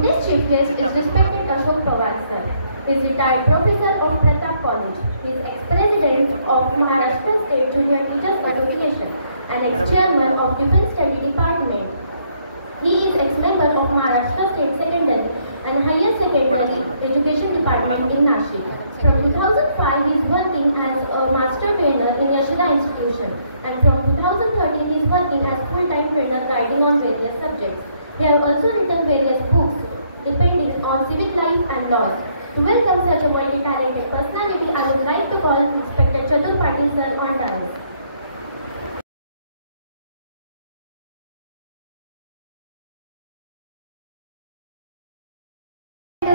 Today's chief guest is respected Ashok Pawar sir. He is retired professor of Pratap College. He is ex-president of Maharashtra State Junior Teachers Association and ex-chairman of Defence Study Department. He is ex-member of Maharashtra State Secondary and Higher Secondary Education Department in Nashik. From 2005, he is working as a master trainer in Yashida Institution, and from 2013, he is working as full-time trainer guiding on various subjects. He has also written various books depending on civic life and laws. To welcome such a multi-talented personality, I would like to call Inspector Chatur Patil sir on dais.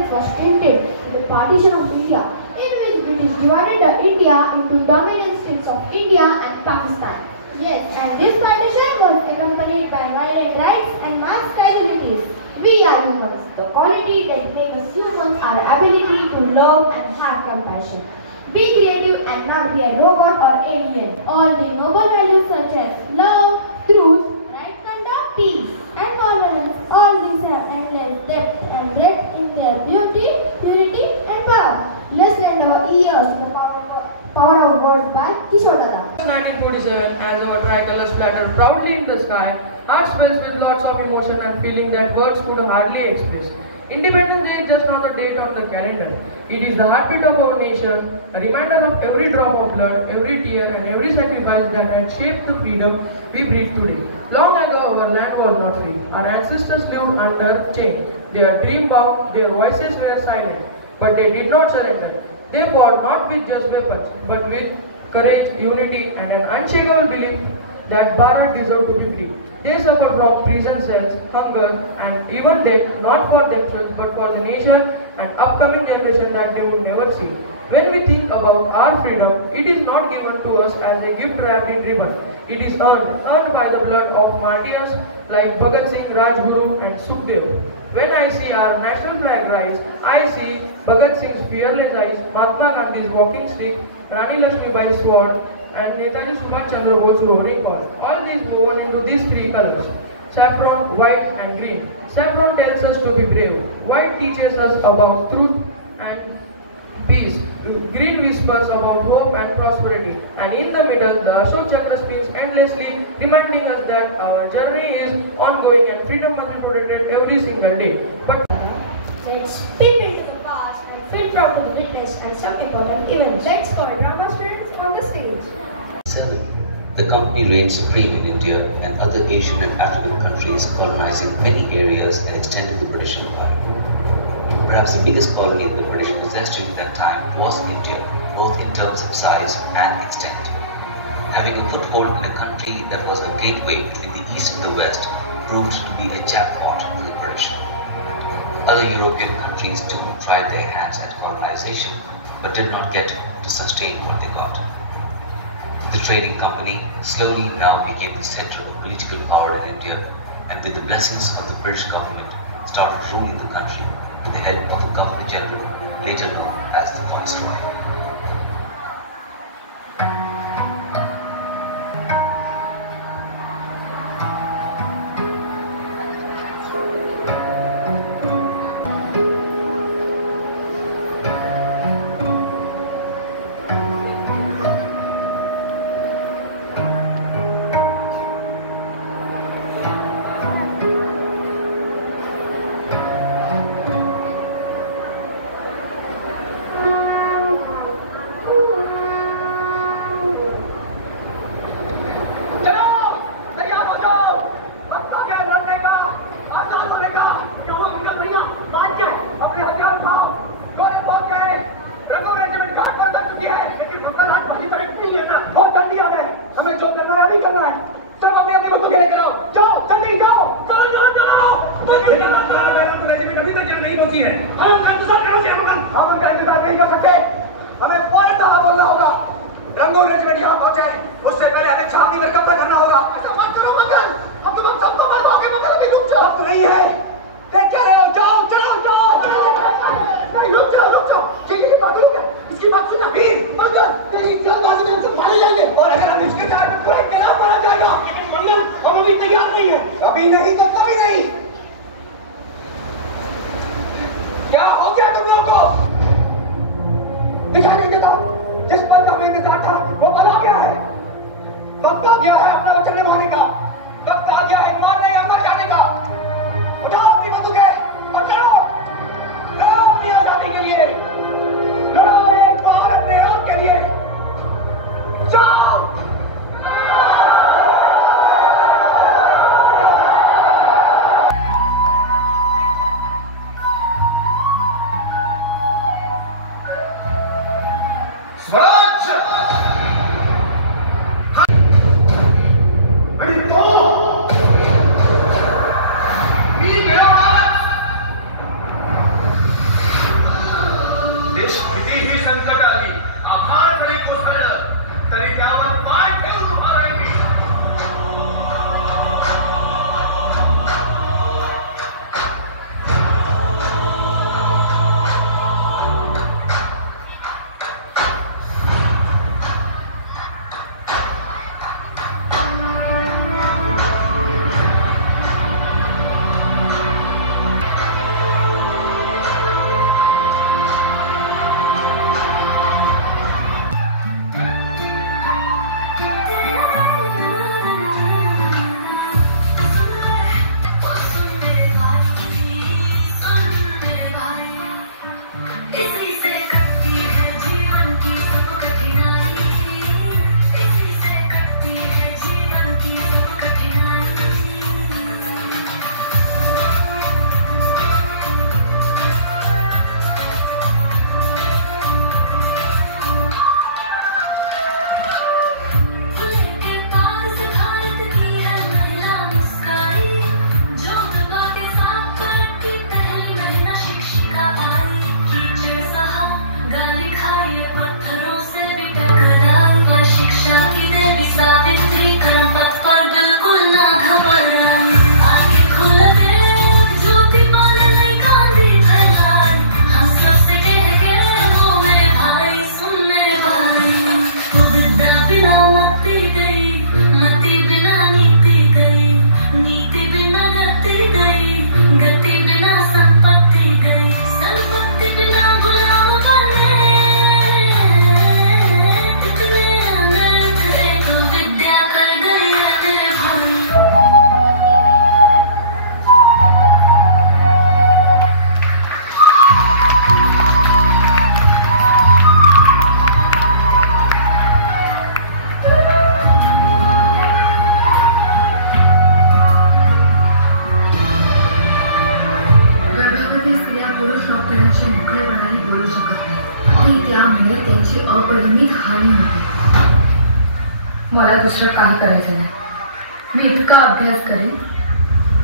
Was tinted the partition of India, in which British divided India into dominant states of India and Pakistan. Yes, and this partition was accompanied by violent riots and mass casualties. We are humans. The quality that makes us humans are ability to love and have compassion. Be creative and not be a robot or alien. All the noble values such as love, truth, right conduct, peace, and tolerance, all these have endless depth and breadth in their beauty, purity, and power. Let's lend our ears to the power of words by Kishore Dada. 1947, as our tricolor splattered proudly in the sky, hearts filled with lots of emotion and feeling that words could hardly express. Independence Day is just not a date on the calendar. It is the heartbeat of our nation, a reminder of every drop of blood, every tear, and every sacrifice that had shaped the freedom we breathe today. Long ago, our land was not free. Our ancestors lived under chain. They were dream-bound, their voices were silent, but they did not surrender. They fought not with just weapons, but with courage, unity, and an unshakable belief that Bharat deserved to be free. They suffered from prison cells, hunger, and even death, not for themselves, but for the nation and upcoming generation that they would never see. When we think about our freedom, it is not given to us as a gift wrapped in ribbon. It is earned by the blood of martyrs like Bhagat Singh, Rajguru, and Sukhdev. When I see our national flag rise, I see Bhagat Singh's fearless eyes, Mahatma Gandhi's walking stick, Rani Lakshmibai's sword, and Netaji Subhash Chandra Bose's roaring call. All these woven into these three colors: saffron, white, and green. Saffron tells us to be brave. White teaches us about truth and peace. Green whispers about hope and prosperity. And in the middle, the Ashok Chakra spins endlessly, reminding us that our journey is ongoing and freedom must be protected every single day. But let's peep into the past and feel proud to witness and some important events. Let's call drama students on the stage. 7. The company reigned supreme in India and other Asian and African countries, colonizing many areas and extending the British Empire. Perhaps the biggest colony that the British possessed during that time was India, both in terms of size and extent. Having a foothold in a country that was a gateway between the East and the West proved to be a jackpot for the British. Other European countries too tried their hands at colonization, but did not get to sustain what they got. The trading company slowly now became the center of political power in India, and with the blessings of the British government, started ruling the country with the help of a Governor General, later known as the Viceroy. दिखाई नहीं देता? जिस पल का हमें इंतजार था वो पल आ गया है। वक्त आ गया है अपना वचन निभाने का। वक्त आ गया है ईमान नहीं अमर जाने का। उठाओ अपनी बंदूकें और लड़ो। लड़ो अपनी आजादी के लिए। लड़ो एक बार अपने आप के लिए। जाओ। मला दुसरं काही करायचं नाही. मी इतका अभ्यास करेन,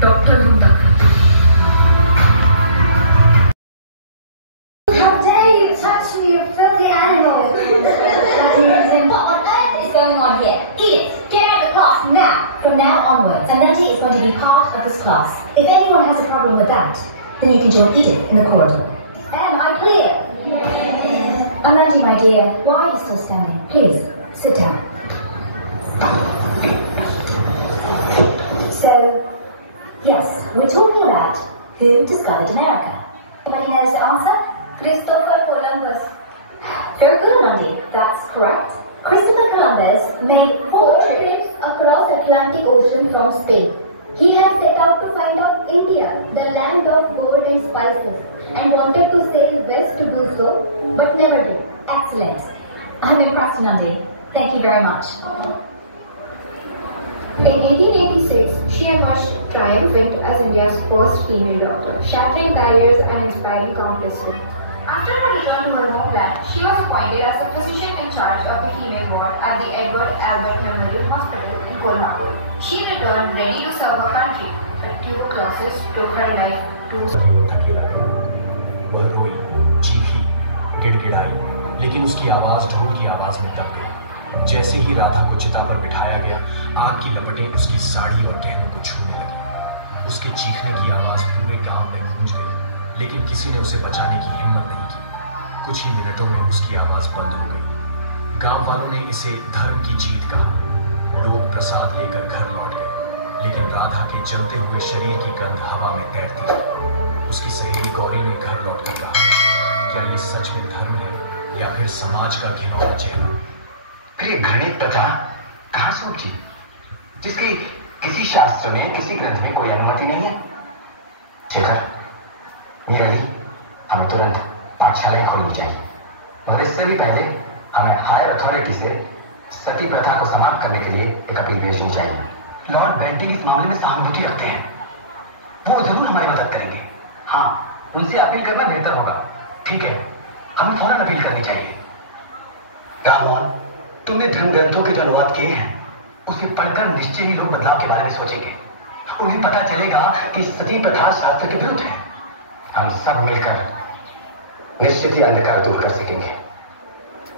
डॉक्टर होऊन दाखवते. How dare you touch me, you filthy animal! What on earth is going on here? Idiots, get out of the class now! From now onwards, Anandi is going to be part of this class. If anyone has a problem with that, then you can join Edith in the corridor. Am I clear? Yes. Anandi, my dear, why are you still standing? Please, sit down. So, yes, we're talking about who discovered America. Anybody knows the answer? Christopher Columbus. Very good, Anandi. That's correct. Christopher Columbus made 4 trips across Atlantic Ocean from Spain. He had set out to find out India, the land of gold and spices, and wanted to sail west to do so, but never did. Excellent. I'm impressed, Anandi. Thank you very much. In 1886, she emerged triumphant as India's first female doctor, shattering barriers and inspiring countless women. After her return to her homeland, she was appointed as the physician in charge of the female ward at the Edward Albert Memorial Hospital in Kolhapur. She returned ready to serve her country, but tuberculosis took her life to... वह रोई, चीखी, गिड़गिड़ाई, लेकिन उसकी आवाज ढोल की आवाज में दब गई. जैसे ही राधा को चिता पर बिठाया गया, आग की लपटें उसकी साड़ी और गहनों को छूने लगी. उसके चीखने की आवाज पूरे गांव में गूंज गई, लेकिन किसी ने उसे बचाने की हिम्मत नहीं की. कुछ ही मिनटों में उसकी आवाज बंद हो गई. गांव वालों ने इसे धर्म की जीत कहा. लोग प्रसाद लेकर घर लौट गए, लेकिन राधा के जलते हुए शरीर की गंध हवा में तैरती थी. उसकी सहेली गौरी ने घर लौटकर कहा, क्या ये सच में धर्म है या फिर समाज का घिनौना चेहरा? फिर ये घृणित प्रथा कहां से उपजी, जिसकी किसी शास्त्र में, किसी ग्रंथ में कोई अनुमति नहीं है? शेखर, मीराली, हमें तुरंत पाठशालाएं खोलनी चाहिए, मगर इससे भी पहले हमें हायर अथॉरिटी से सती प्रथा को समाप्त करने के लिए एक अपील भेजनी चाहिए। लॉर्ड बेंटिंग इस मामले में सहानुभूति रखते हैं, वो जरूर हमारी मदद करेंगे। हाँ, उनसे अपील करना बेहतर होगा। ठीक है, हमें फौरन अपील करनी चाहिए। राममोहन, तुमने धर्म ग्रंथों के जो अनुवाद किए हैं उसे पढ़कर निश्चय ही लोग बदलाव के बारे में सोचेंगे। उन्हें पता चलेगा कि सती प्रथा शास्त्र के विरुद्ध है। हम सब मिलकर निश्चित ही अंधकार दूर कर सकेंगे।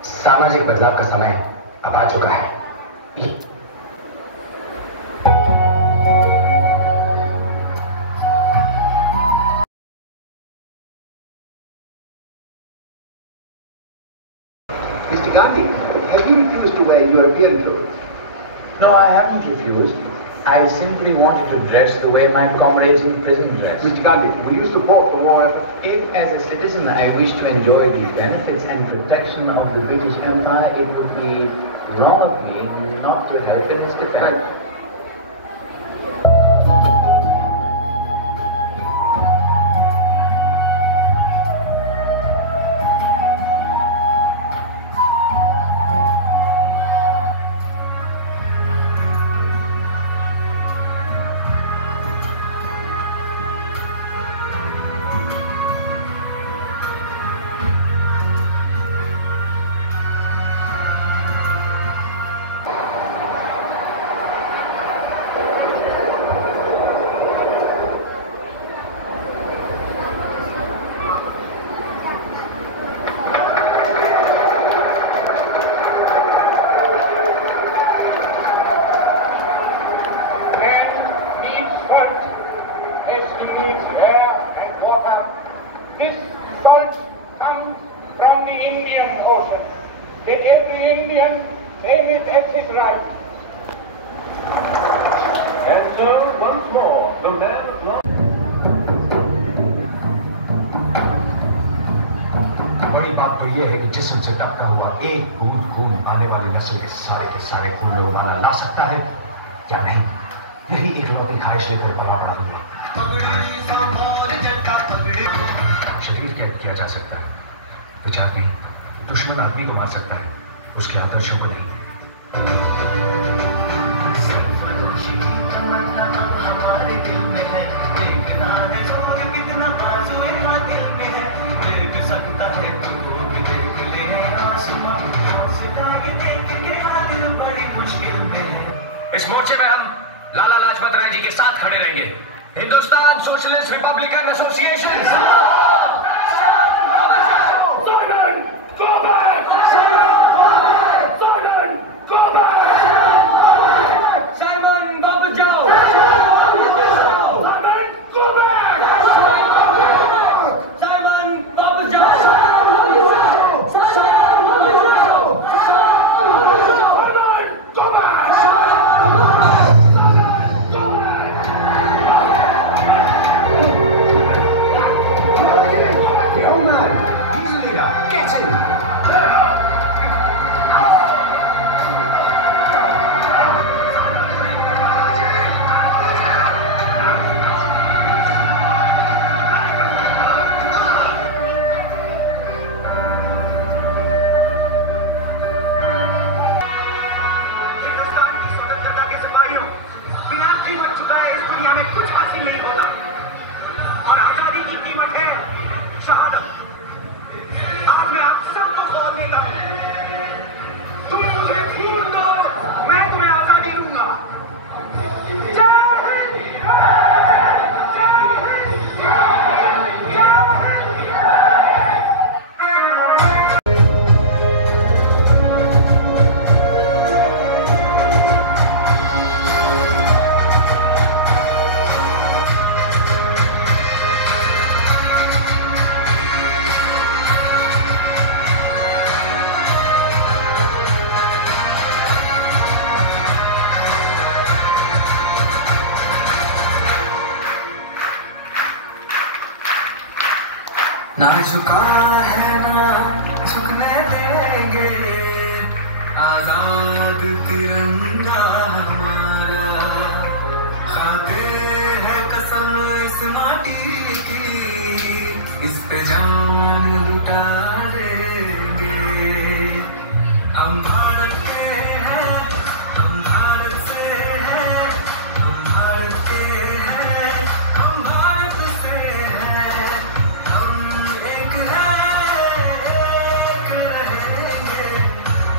सामाजिक बदलाव का समय अब आ चुका है। Mr. Gandhi, have you refused to wear European clothes? No, I haven't refused. I simply wanted to dress the way my comrades in prison dress. Mr. Gandhi, will you support the war effort? If, as a citizen, I wish to enjoy the benefits and protection of the British Empire, it would be wrong of me not to help in its defense. बड़ी बात तो यह है कि जिस्म से टपका हुआ एक बूंद खून आने वाली नस्ल के सारे खून में उबाला ला सकता है या नहीं, यही इकलौती ख्वाहिश लेकर पला पड़ा हुआ। शरीर कैद किया जा सकता है, विचार नहीं। दुश्मन आदमी को मार सकता है, उसके आदर्शों को नहीं। इस मोर्चे में हम लाला लाजपत राय जी के साथ खड़े रहेंगे। हिंदुस्तान सोशलिस्ट रिपब्लिकन एसोसिएशन ना झुका है ना झुकने देंगे, आजाद तिरंगा हमारा, खाते हैं कसम इस माटी की, इस पे जान लुटा देंगे। हम भारत के हैं, हम भारत से हैं, हम भारत के हैं, हम भारत से हैं, हम एक हैं, एक रहेंगे,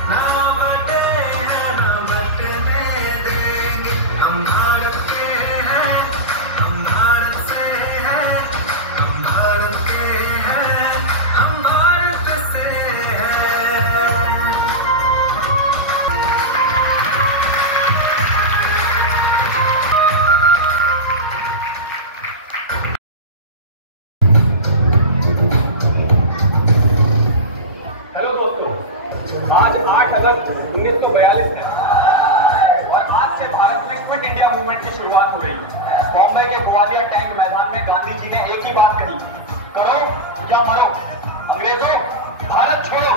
ना बटे हैं ना बटने देंगे। हम भारत के हैं, हम भारत से हैं, हम भारत के हैं, हम भारत से हैं। हेलो दोस्तों, आज 8 अगस्त 1942 है और आज से भारत में क्विट इंडिया मूवमेंट की शुरुआत हो रही है। बॉम्बे के ग्वालियर टैंक मैदान में गांधी जी ने एक ही बात कही, करो या मरो, अंग्रेजों भारत छोड़ो।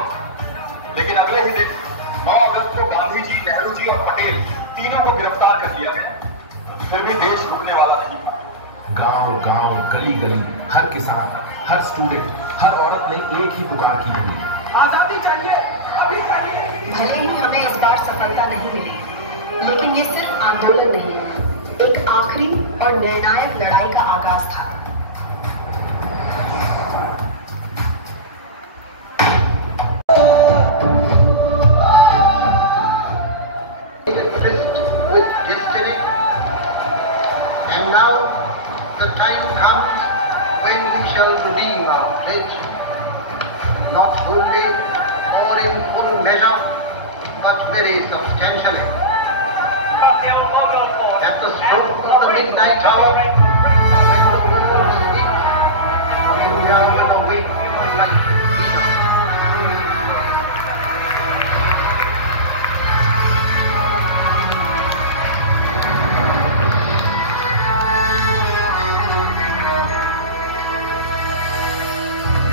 लेकिन अगले ही दिन 9 अगस्त को गांधी जी, नेहरू जी और पटेल तीनों को गिरफ्तार कर लिया गया। फिर भी देश रुकने वाला नहीं था। गांव गांव, गली गली, हर किसान, हर स्टूडेंट, हर औरत ने एक ही पुकार की थी, आजादी चाहिए, अभी चाहिए। भले ही हमें इस बार सफलता नहीं मिली, लेकिन ये सिर्फ आंदोलन नहीं, एक आखिरी और निर्णायक लड़ाई का आगाज था। With destiny, and now the time comes when we shall redeem our pledge, not wholly or in full measure, but very substantially. At the stroke of the midnight hour, when the world sleeps, India will awake like freedom.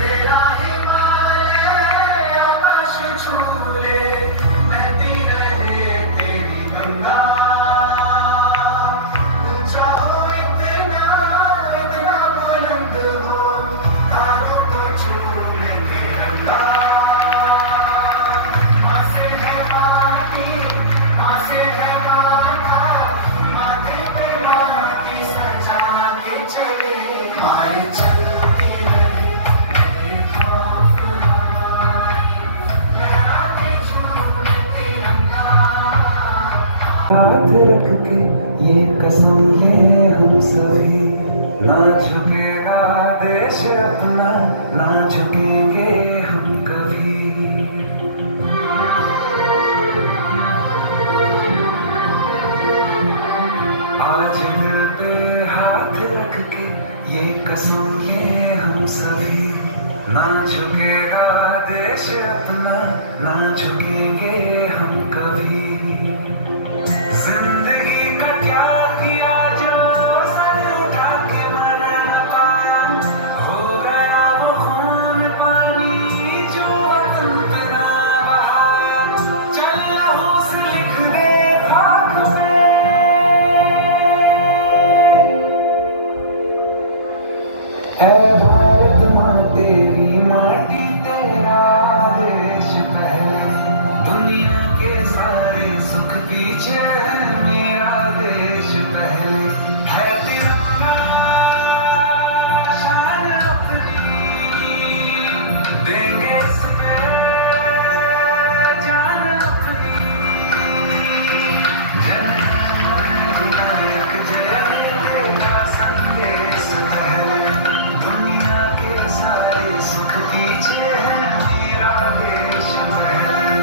तेरा हिमालय आकाश छूले, बहती रहे तेरी गंगा, ऊंचा हो इतना, इतना बुलंद हो, तारों को छूले तिरंगा। माँ से है माटी, माँ से है माथा, माथे पे माँ की सजा के चले, माए चलती रहे। हाथ रख के ये कसम ले हम सभी, ना झुकेगा देश अपना, ना झुकेंगे हम कभी। आज दिल पे हाथ रख के ये कसम ले हम सभी, ना झुकेगा देश अपना, ना झुकेंगे हम कभी। जिंदगी का क्या किया जो सर उठा के मर न पाया, हो गया वो खून पानी जो वतन पे न बहाया, चल लहू से लिख दे खाक पे। है भारत माँ तेरी माटी, तेरा देश पहले, दुनिया के सारे सुख पीछे है, मेरा देश पहले। है तिरंगा शान अपनी, देंगे इस पे जान अपनी। जन एक जय तेरा संदेश पहले, दुनिया के सारे सुख पीछे है, मेरा देश पहले।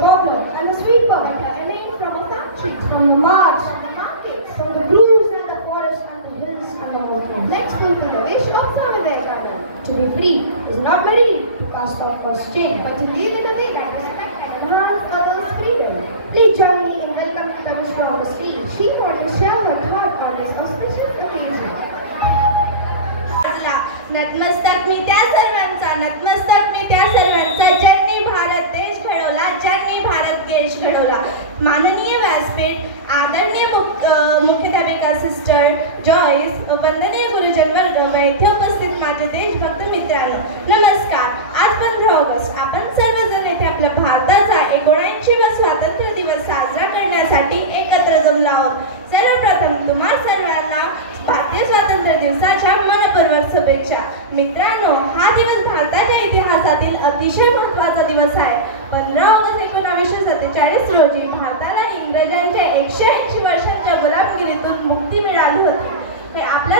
cobbler and the sweeper, from a factory, from the marts, from the markets, from the groves and the forests and the hills and the mountains. Let's fulfill the wish of Swami Vivekananda. To be free is not merely to cast off one's chain, but to live in a way that respects and enhances others' freedom. Please join me in welcoming Tanushree on the stage. She wants to share her thought on this auspicious occasion. नतमस्तक मी त्या सर्वांचा ज्यांनी भारत देश घडवला, ज्यांनी भारत देश घडवला. माननीय व्यासपीठ, आदरणीय मुख्याध्यापिका सिस्टर जॉयस, वंदनीय गुरुजन वर्ग व येथे उपस्थित माझे देशभक्त मित्रांनो, नमस्कार. आज 15 ऑगस्ट आपण सर्वजण येथे आपल्या भारताचा 79वा स्वातंत्र्य दिवस साजरा करण्यासाठी एकत्र जमलो आहोत. सर्वप्रथम तुम्हा सर्वांना भारतीय स्वातंत्र्य दिवसाच्या मनपूर्वक शुभेच्छा. मित्रांनो, हा दिवस भारताच्या इतिहासातील अतिशय महत्त्वाचा दिवस आहे. 15 ऑगस्ट 1947 रोजी भारताला इंग्रजांच्या 180 वर्षांच्या गुलामगिरीतून मुक्ती मिळाली होती. आपल्या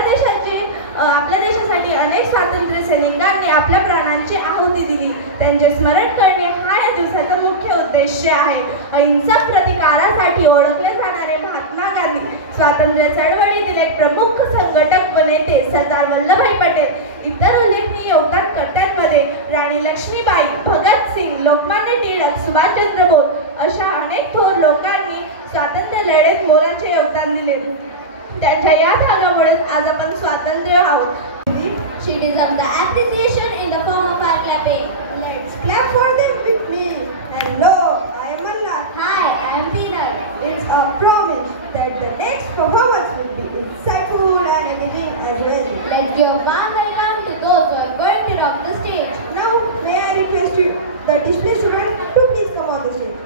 देशासाठी अनेक स्वातंत्र्य सैनिकांनी आपल्या प्राणांची आहुती दिली. त्यांचे स्मरण करणे हा या दिवसाचा मुख्य उद्देश आहे. अहिंसक प्रतिकारासाठी ओळखले जाणारे महात्मा गांधी, स्वातंत्र्य चळवळीतील एक प्रमुख संघटक व नेते सरदार वल्लभभाई पटेल, इतर उल्लेखनीय योगदानकर्त्यांमध्ये राणी लक्ष्मीबाई, भगतसिंग, लोकमान्य टिळक, सुभाषचंद्र बोस अशा अनेक थोर लोकांनी स्वातंत्र्य लढ्यात मोलाचे योगदान दिले. त्यांच्या या त्यागामुळे आज आपण स्वातंत्र्य आहोत. She deserves the appreciation in the form of our clapping. Let's clap for them with me. Hello, I am Allah. Hi, I am Peanut. It's a promise that the next performance will be insightful and engaging as well. Let's give a warm welcome to those who are going to rock the stage. Now, may I request you, the display student, to please come on the stage.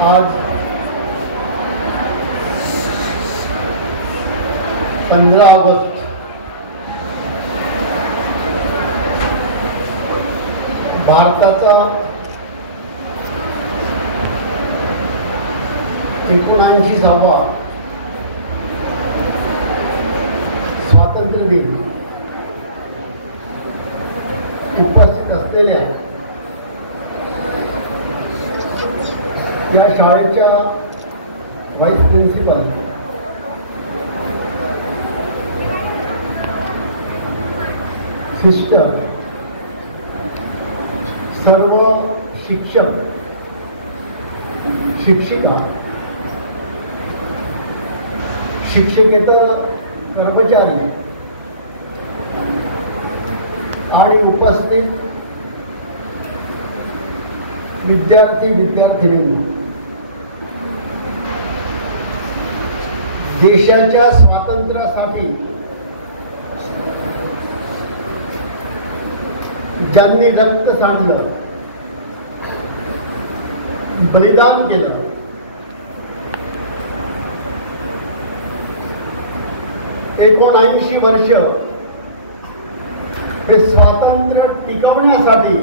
आज 15 August भारताचा 79वा स्वातंत्र्य दिन उपस्थित असलेल्या या शाळेच्या vice principal sister, सर्व शिक्षक शिक्षिका, शिक्षकेतर कर्मचारी आणि उपस्थित विद्यार्थी विद्यार्थिनींना देशाच्या स्वातंत्र्यासाठी ज्यांनी रक्त सांडलं, बलिदान केलं, एकोणऐंशी वर्ष हे स्वातंत्र्य टिकवण्यासाठी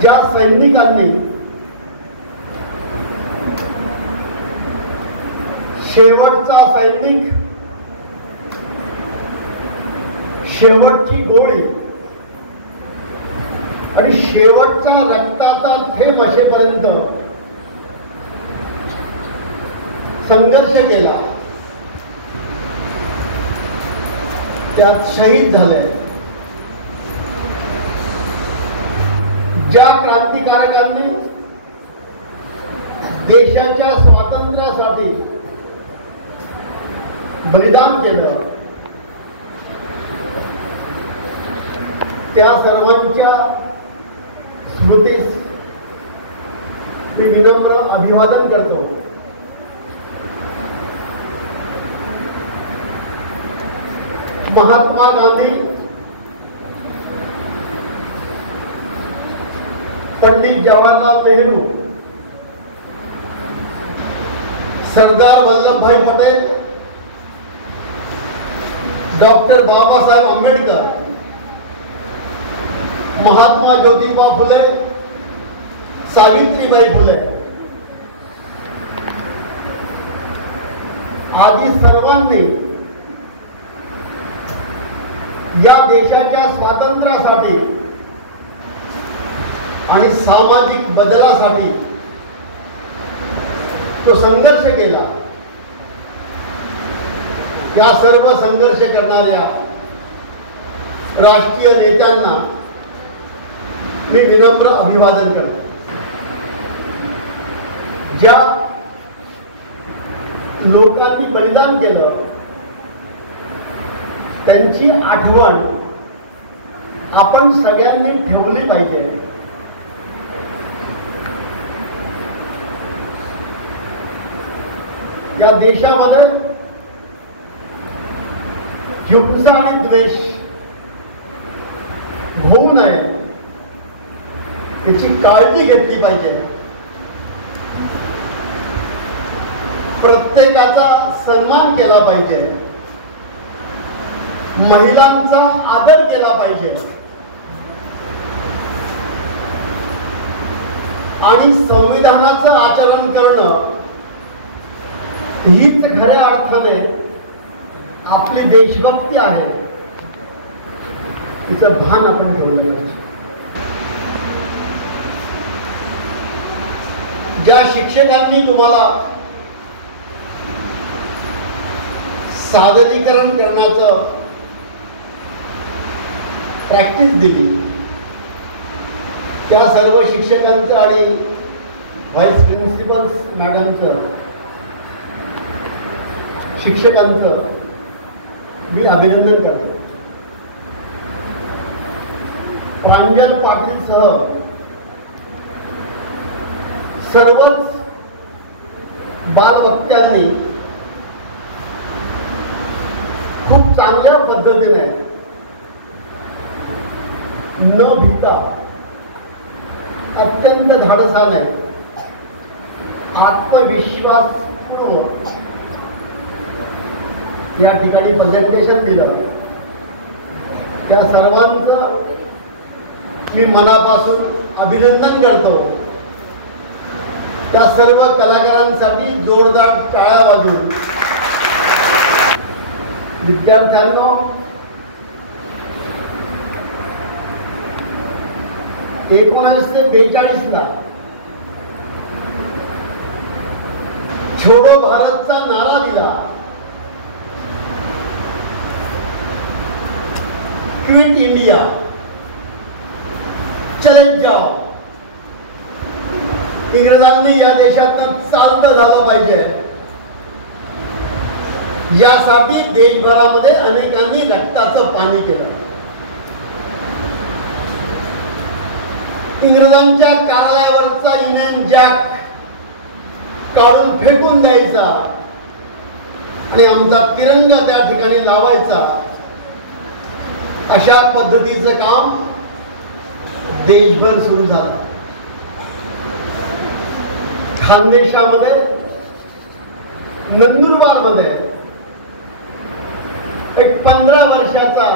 ज्या सैनिकांनी शेवटचा सैनिक, शेवटची गोळी आणि शेवटचा रक्ताचा थेंब असेपर्यंत संघर्ष केला, त्यात शहीद झाले, ज्या क्रांतिकारकांनी देशाच्या स्वातंत्र्यासाठी बलिदान केलं, त्या सर्वांच्या स्मृतीस मी विनम्र अभिवादन करतो. महात्मा गांधी, पंडित जवाहरलाल नेहरू, सरदार वल्लभभाई पटेल, डॉक्टर बाबासाहेब आंबेडकर, महात्मा ज्योतिबा फुले, सावित्रीबाई फुले आदी सर्वांनी या देशाच्या स्वातंत्र्यासाठी आणि सामाजिक बदलासाठी तो संघर्ष केला. या सर्व संघर्ष करणाऱ्या राष्ट्रीय नेत्यांना मी विनम्र अभिवादन करतो. ज्या लोकांनी बलिदान केलं त्यांची आठवण आपण सगळ्यांनी ठेवली पाहिजे. या देशामध्ये हिंसा आणि द्वेष होऊ नये याची काळजी घेतली पाहिजे. प्रत्येकाचा सन्मान केला पाहिजे, महिलांचा आदर केला पाहिजे आणि संविधानाचं आचरण करणं हीच खऱ्या अर्थाने आपली देशभक्ती आहे. तिचं भान आपण ठेवलं पाहिजे. ज्या शिक्षकांनी तुम्हाला सादरीकरण करण्याचं प्रॅक्टिस दिली त्या सर्व शिक्षकांचं आणि व्हाईस प्रिन्सिपल मॅडमचं, शिक्षकांचं मी अभिनंदन करतो. प्रांजल पाटीलसह सर्वच बालवक्त्यांनी खूप चांगल्या पद्धतीने न भीता अत्यंत धाडसाने आत्मविश्वासपूर्वक या ठिकाणी प्रेझेंटेशन दिलं, त्या सर्वांचं मी मनापासून अभिनंदन करतो. त्या सर्व कलाकारांसाठी जोरदार टाळ्या वाजवून. विद्यार्थ्यांनो, 1942 छोडो भारतचा नारा दिला. क्विट इंडिया, चले जाओ. इंग्रजांनी या देशातनं चालतं झालं पाहिजे यासाठी देशभरामध्ये अनेकांनी रक्ताचं पाणी केलं. इंग्रजांच्या कार्यालयावरचा युनियन जॅक काढून फेकून द्यायचा आणि आमचा तिरंगा त्या ठिकाणी लावायचा, अशा पद्धतीचं काम देशभर सुरू झालं. खानदेशामध्ये, नंदुरबार मध्ये एक 15 वर्षाचा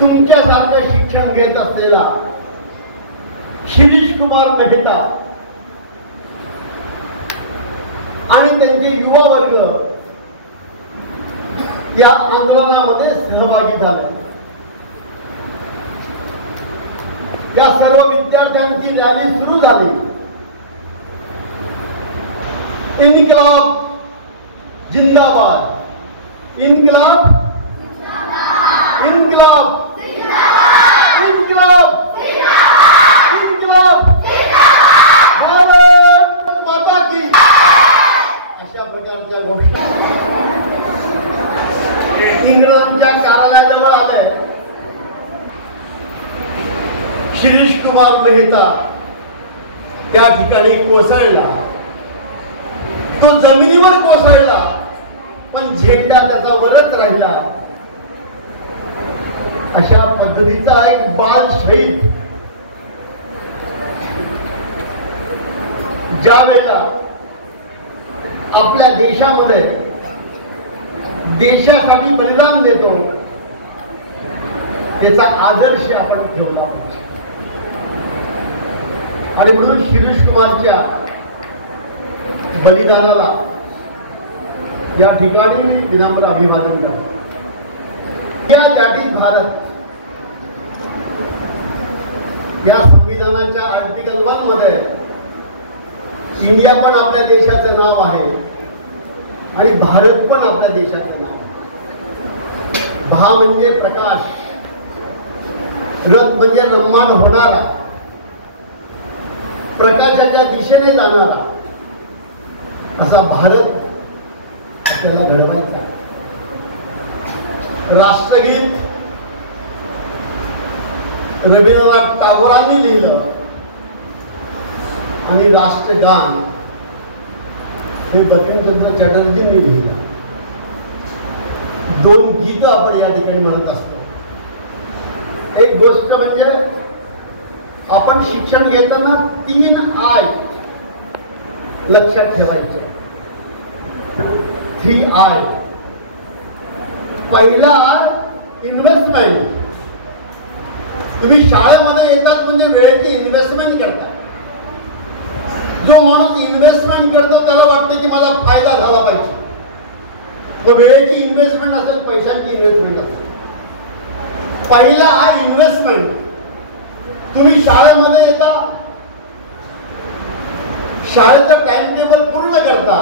तुमच्यासारखं शिक्षण घेत असलेला शिरीष कुमार मेहता आणि त्यांचे युवा वर्ग या आंदोलनामध्ये सहभागी झाले. या सर्व विद्यार्थ्यांची रॅली सुरू झाली. इन्कलाब जिंदाबाद, इन्कलाब इन्कलाब इन्कलाब इन्कलाब, भारत माता की, अशा प्रकारच्या घोषणा इंग्रजांच्या कार्यालयाजवळ आले. शिरीष कुमार मेहता त्या ठिकाणी कोसळला. तो जमिनीवर कोसळला, पण झेंडा त्याचा वरच राहिला. अशा पद्धतीचा एक बाल शहीद ज्या वेळेला आपल्या देशामध्ये देशासाठी बलिदान देतो, त्याचा आदर्श आपण ठेवला पाहिजे. आणि म्हणून शिरीष कुमारच्या बलिदानाला या ठिकाणी मी विनम्र अभिवादन करतो. या जातीत भारत या संविधानाच्या आर्टिकल 1 मध्ये इंडिया पण आपल्या देशाचं नाव आहे आणि भारत पण आपल्या देशाचं नाव आहे. भा म्हणजे प्रकाश, रथ म्हणजे रम्मान होणारा, प्रकाशाच्या दिशेने जाणारा असा भारत आपल्याला घडवायचा. राष्ट्रगीत रवींद्रनाथ टागोरांनी लिहिलं आणि राष्ट्रगान हे बंकिमचंद्र चटर्जींनी लिहिलं. 2 गीतं आपण या ठिकाणी म्हणत असतो. एक गोष्ट म्हणजे आपण शिक्षण घेताना 3 आय लक्षात ठेवायचे. 3 आय. पहिला आय इन्व्हेस्टमेंट. तुम्ही शाळेमध्ये येतात म्हणजे वेळेची इन्व्हेस्टमेंट करता. जो माणूस इन्व्हेस्टमेंट करतो त्याला वाटतं की मला फायदा झाला पाहिजे. मग वेळेची इन्व्हेस्टमेंट असेल, पैशांची इन्व्हेस्टमेंट असेल. पहिला आय इन्व्हेस्टमेंट. तुम्ही शाळेमध्ये येता, शाळेचं टाइम टेबल पूर्ण करता,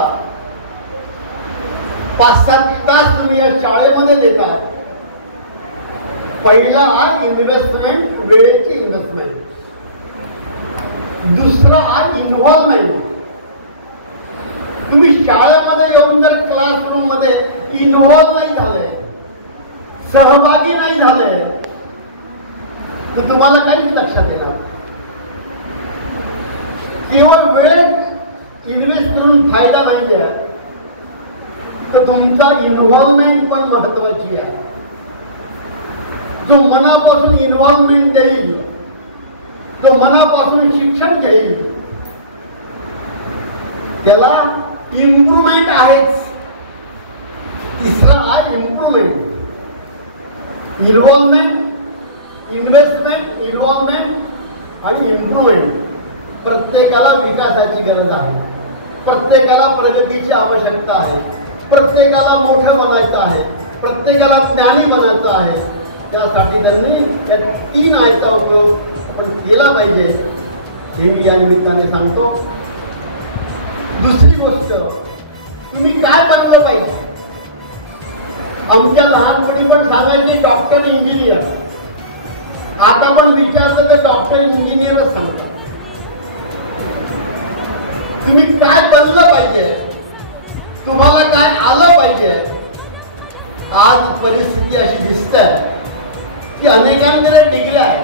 5-7 तास तुम्ही या शाळेमध्ये देता. पहिला आय इन्व्हेस्टमेंट, वेळेची इन्व्हेस्टमेंट. दुसरा आय इन्व्हॉल्वमेंट. तुम्ही शाळेमध्ये येऊन जर क्लासरूम मध्ये इन्व्हॉल्व नाही झाले, सहभागी नाही झाले, तर तुम्हाला काहीच लक्षात येणार. केवळ वेळ इन्व्हेस्ट करून फायदा नाही आहे, तर तुमचा इन्व्हॉल्वमेंट पण महत्वाची आहे. जो मनापासून इन्व्हॉल्वमेंट देईल जो मनापासून शिक्षण घेईल त्याला इम्प्रुव्हमेंट आहेच. तिसरा आहे इम्प्रुव्हमेंट. इन्व्हॉल्वमेंट, इन्व्हेस्टमेंट, इन्व्हॉल्वमेंट आणि इम्प्रुव्हमेंट. प्रत्येकाला विकासाची गरज आहे, प्रत्येकाला प्रगतीची आवश्यकता आहे, प्रत्येकाला मोठं बनायचं आहे, प्रत्येकाला ज्ञानी बनायचं आहे. त्यासाठी त्यांनी त्या 3 आयचा उपयोग आपण केला पाहिजे हे मी या निमित्ताने सांगतो. दुसरी गोष्ट, तुम्ही काय बनलं पाहिजे. आमच्या लहानपणी पण सांगायचे डॉक्टर, इंजिनियर. आता पण विचारलं तर डॉक्टर, इंजिनियरच सांगतात. तुम्ही काय बनलं पाहिजे, तुम्हाला काय आलं पाहिजे. आज परिस्थिती अशी दिसते की अनेकांकडे डिग्री आहे,